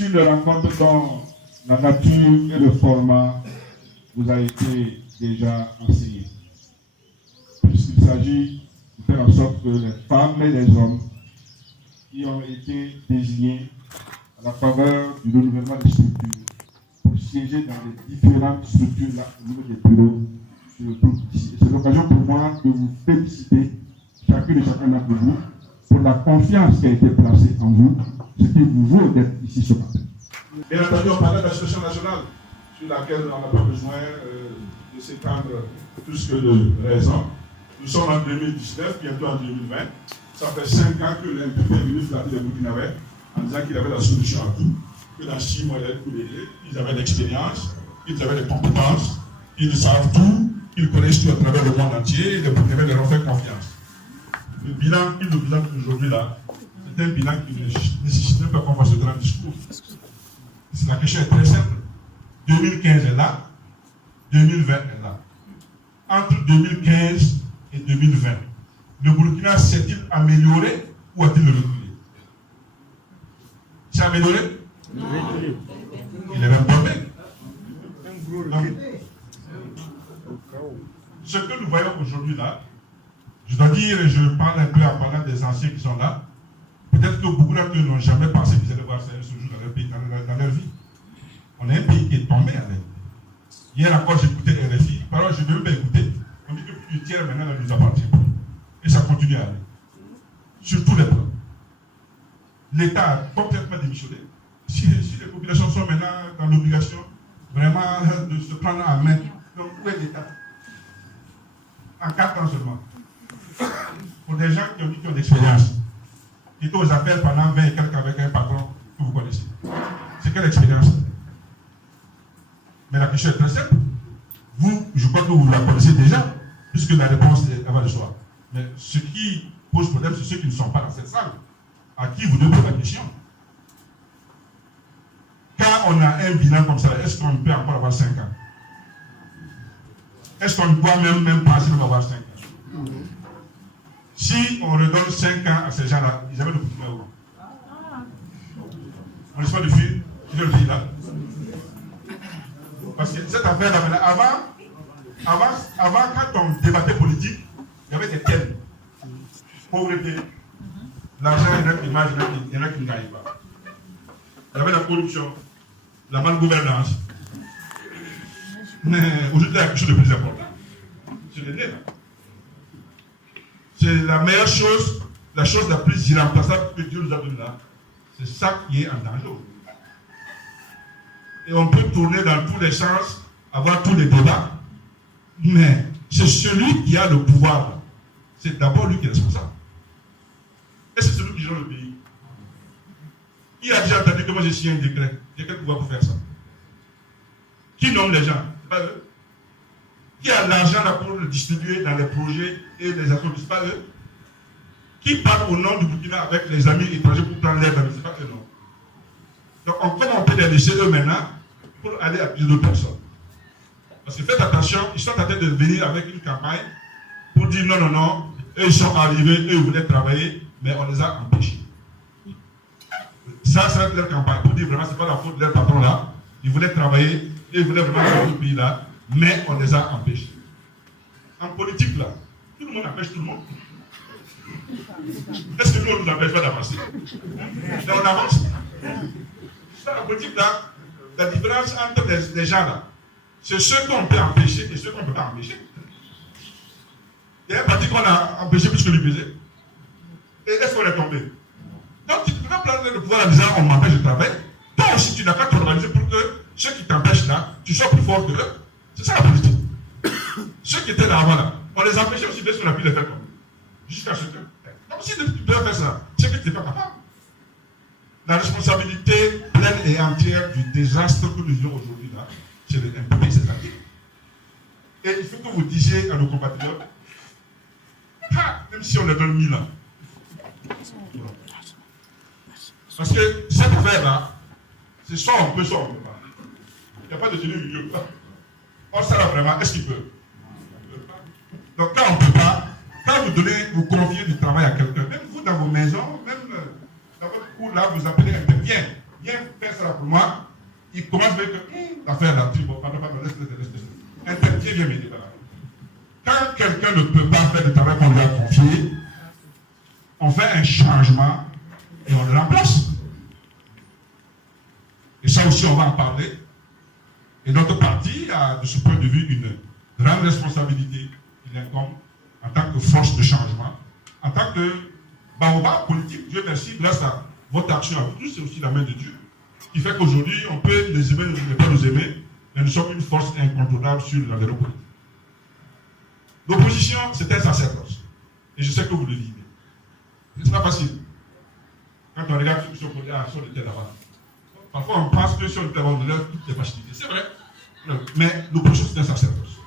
C'est une rencontre dont la nature et le format vous a été déjà enseigné. Puisqu'il s'agit de faire en sorte que les femmes et les hommes qui ont été désignés à la faveur du renouvellement des structures pour siéger dans les différentes structures là, au niveau des bureaux sur le groupe ici. C'est l'occasion pour moi de vous féliciter, chacune et chacun d'entre vous, pour la confiance qui a été placée en vous, ce qui vous vaut d'être ici ce matin. Bien entendu, on parlait de la situation nationale, sur laquelle on n'a pas besoin de s'étendre plus que de raison. Nous sommes en 2019, bientôt en 2020. Ça fait 5 ans que l'MPP est venu flatter les Burkinabés en disant qu'il avait la solution à tout, que dans 6 mois, il allait tout régler. Ils avaient l'expérience, ils avaient les compétences, ils savent tout, ils connaissent tout à travers le monde entier, et les Burkinabés leur ont fait confiance. Le bilan qu'ils nous présentent aujourd'hui là, c'est un bilan qui ne nécessite même pas qu'on fasse de grand discours. La question est très simple. 2015 est là, 2020 est là. Entre 2015 et 2020, le Burkina s'est-il amélioré ou a-t-il reculé? C'est amélioré? Oui. Il est même tombé. Donc, ce que nous voyons aujourd'hui là, je dois dire, je parle un peu en parlant des anciens qui sont là, peut-être que beaucoup d'entre eux n'ont jamais pensé qu'ils allaient voir ça ce jour dans leur pays, dans leur vie. On est un pays qui est tombé avec. Hier encore, j'écoutais RFI, alors je ne veux pas écouter. On dit que plus du tiers maintenant ne nous appartient pas. Et ça continue à aller. Sur tous les plans. L'État a complètement démissionné. Si les populations sont maintenant dans l'obligation vraiment de se prendre en main, donc où est l'État? En 4 ans seulement. Pour des gens qui ont dit qu'ils ont d'expérience, qui étaient aux affaires pendant 20 et quelques avec un patron que vous connaissez. C'est quelle expérience? Mais la question est très simple. Vous, je crois que vous la connaissez déjà, puisque la réponse est avant de soi. Mais ce qui pose problème, c'est ceux qui ne sont pas dans cette salle, à qui vous devez la question. Quand on a un bilan comme ça, est-ce qu'on peut encore avoir 5 ans? Est-ce qu'on doit même penser d'avoir 5 ans? Si on redonne 5 ans à ces gens-là, ils avaient le coup de main. On risque pas de fuir, ils le disent là. Parce que cette affaire-là, avant, quand on débattait politique, il y avait des thèmes. Pauvreté, l'argent, il y en a qui ne gagnent pas. Il y avait la corruption, la malgouvernance. Mais aujourd'hui, il y a quelque chose de plus important. C'est le nez, là. C'est la meilleure chose, la chose la plus irremplaçable que Dieu nous a donnée là. C'est ça qui est en danger aujourd'hui. Et on peut tourner dans tous les sens, avoir tous les débats, mais c'est celui qui a le pouvoir. C'est d'abord lui qui est responsable. Et c'est celui qui gère le pays. Qui a déjà entendu que moi j'ai signé un décret? J'ai quel pouvoir pour faire ça? Qui nomme les gens? C'est pas eux. Qui a l'argent là pour le distribuer dans les projets et les actions? C'est pas eux. Qui parle au nom du Burkina avec les amis étrangers pour prendre l'air? C'est pas eux, non. Donc on peut les laisser eux maintenant pour aller accuser d'autres personnes. Parce que faites attention, ils sont en train de venir avec une campagne pour dire non, eux ils sont arrivés, eux ils voulaient travailler, mais on les a empêchés. Ça va être leur campagne pour dire vraiment c'est pas la faute de leur patron là. Ils voulaient travailler, et ils voulaient vraiment faire ce pays là, mais on les a empêchés. En politique là, tout le monde empêche tout le monde. Est-ce que nous on nous empêche pas d'avancer? Là on avance. Ça, la politique là, la différence entre les gens là, c'est ceux qu'on peut empêcher et ceux qu'on ne peut pas empêcher. Il y a un parti qu'on a empêché plus que lui baiser. Et est-ce qu'on est tombé? Donc tu ne peux pas prendre le pouvoir en disant on m'empêche de travailler. Toi aussi tu n'as pas t'organiser pour que ceux qui t'empêchent là, tu sois plus fort que eux. C'est ça la politique. Ceux qui étaient là avant là, on les empêchait aussi parce qu'on a pu les faire comme jusqu'à ce que. Donc si tu dois faire ça, c'est que tu n'es pas capable. La responsabilité pleine et entière du désastre que nous vivons aujourd'hui là, c'est de imposer ces actes. Et il faut que vous disiez à nos compatriotes, même si on les donne 1000 ans. Parce que cette affaire-là, c'est soit on peut, soit on ne peut pas. Il n'y a pas de tenue milieu. On sait vraiment, est-ce qu'il peut? Donc quand on ne peut pas, quand vous confiez du travail à quelqu'un, même vous dans vos maisons, même dans votre cours là, vous appelez un peu, viens faire sera pour moi. Il commence à dire que l'affaire là, tu bon, laisse. Interdit, viens m'aider. Quand quelqu'un ne peut pas faire le travail qu'on lui a confié, on fait un changement et on le remplace. Et ça aussi, on va en parler. Et notre parti a, de ce point de vue, une grande responsabilité qui l'incombe en tant que force de changement, en tant que baobab politique. Dieu merci, grâce à votre action à vous tous, c'est aussi la main de Dieu, qui fait qu'aujourd'hui, on peut les aimer, ne pas nous aimer, mais nous sommes une force incontournable sur la politique. L'opposition, c'est un sacerdoce. Et je sais que vous le vivez. Ce n'est pas facile. Quand on regarde ceux qui sont collés sur le terre là-bas, parfois on pense que sur le terrain, on lève toutes les facilités. C'est vrai. Mais l'opposition, c'est un sacerdoce.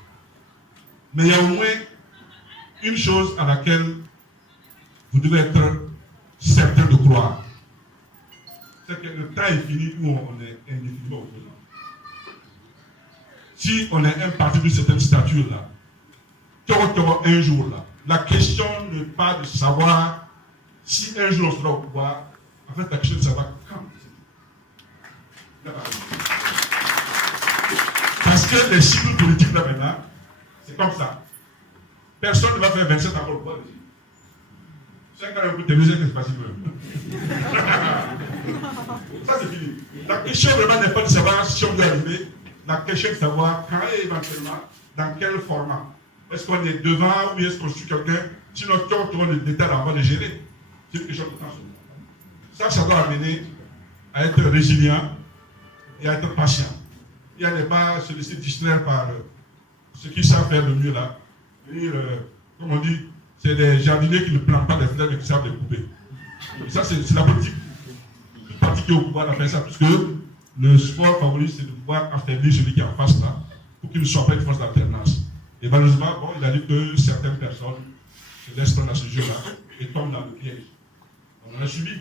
Mais il y a au moins une chose à laquelle vous devez être certain de croire. C'est que le temps est fini où on est indéfiniment opposant. Si on est un parti d'une certaine stature là, un jour là, la question n'est pas de savoir si un jour on sera au pouvoir. En fait, la question est de savoir quand. Parce que les cycles politiques là maintenant, c'est comme ça. Personne ne va faire 27 ans au pouvoir. 5 ans pour téléviser, c'est facile. Ça c'est fini. La question vraiment n'est pas de savoir si on doit arriver. La question est de savoir quand et éventuellement, dans quel format. Est-ce qu'on est devant ou est-ce qu'on suit quelqu'un? Sinon, quand on est l'état là, on va le gérer. C'est une question de temps. Ça doit amener à être résilient et à être patient. Et à ne pas se laisser distraire par ceux qui savent faire le mieux là. Comme on dit, c'est des jardiniers qui ne plantent pas des fleurs mais qui savent les couper. Ça, c'est la politique. Toute partie qui est au pouvoir a fait ça, puisque le sport favorise, c'est de pouvoir affaiblir celui qui est en face là, pour qu'il ne soit pas une force d'alternance. Et malheureusement, bon, il a dit que certaines personnes se laissent prendre à ce jeu-là et tombent dans le piège. On en a subi.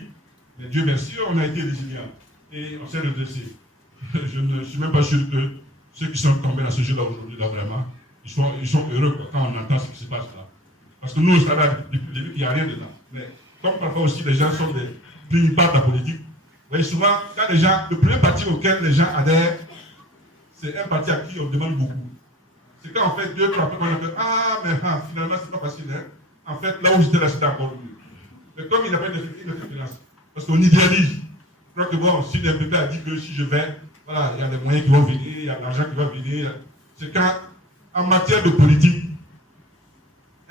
Mais Dieu merci, on a été résilients. Et on s'est redressé. Je ne suis même pas sûr que ceux qui sont tombés dans ce jeu-là aujourd'hui, là vraiment, ils sont heureux quand on entend ce qui se passe là. Parce que nous, on savait depuis le début qu'il n'y a rien dedans. Mais comme parfois aussi les gens sont des plinipards de la politique, vous voyez souvent, quand les gens, le premier parti auquel les gens adhèrent, c'est un parti à qui on demande beaucoup. C'est quand on fait 2, 3 fois, on fait ah, mais finalement, c'est pas facile. Hein? En fait, là où j'étais là, c'était encore mieux. Mais comme il n'a pas d'effectif, il ne fait finance. Parce qu'on idéalise. Je crois que bon, si le PP a dit que si je vais, voilà, il y a des moyens qui vont venir, il y a de l'argent qui va venir. C'est quand, en matière de politique,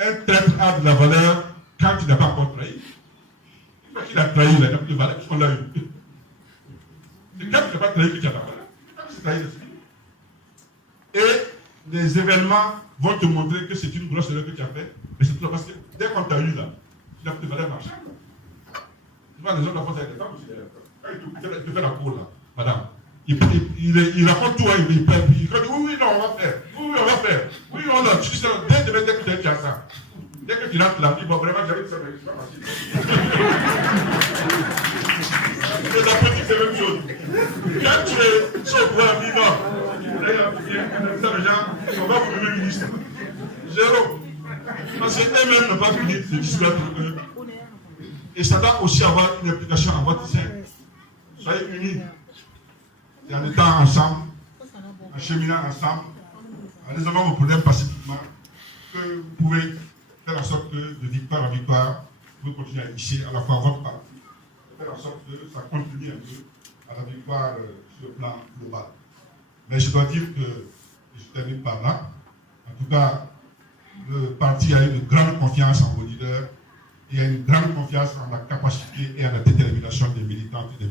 un traître a de la valeur quand il n'a pas encore trahi. Une fois qu'il a trahi, il n'a plus de valeur, puisqu'on l'a eu. C'est quand il n'a pas trahi que tu as de la valeur. Quand tu trahi, c'est fini. Et les événements vont te montrer que c'est une grosse erreur que tu as faite, mais c'est tout parce que dès qu'on t'a eu là, tu n'as plus de valeur marchande. Tu vois, les gens d'enfants, c'est des femmes aussi. Quand il te fait la cour là, madame, il raconte tout, il dit oui, non, on va faire. Oui, on va faire. Oui, on a. Tu dis ça, dès que tu as ça. Dès que tu lances la vie, bon, vraiment, j'arrive ça, mais c'est pas facile. Et la politique, c'est la même chose. Quand tu es sur le pouvoir, dis non. Ça, les gens, on va vous nommer ministre. Zéro. Parce qu'eux-mêmes n'ont pas fini de discuter pour eux. Et ça doit aussi avoir une implication à votre sein. Soyez unis. Et en étant ensemble, en cheminant ensemble, en résolvant vos problèmes pacifiquement, que vous pouvez faire en sorte que de victoire en victoire, vous continuez à initier à la fois votre parti, faire en sorte que ça contribue un peu à la victoire sur le plan global. Mais je dois dire que, je termine par là, en tout cas, le parti a une grande confiance en vos leaders, et a une grande confiance en la capacité et en la détermination des militantes et des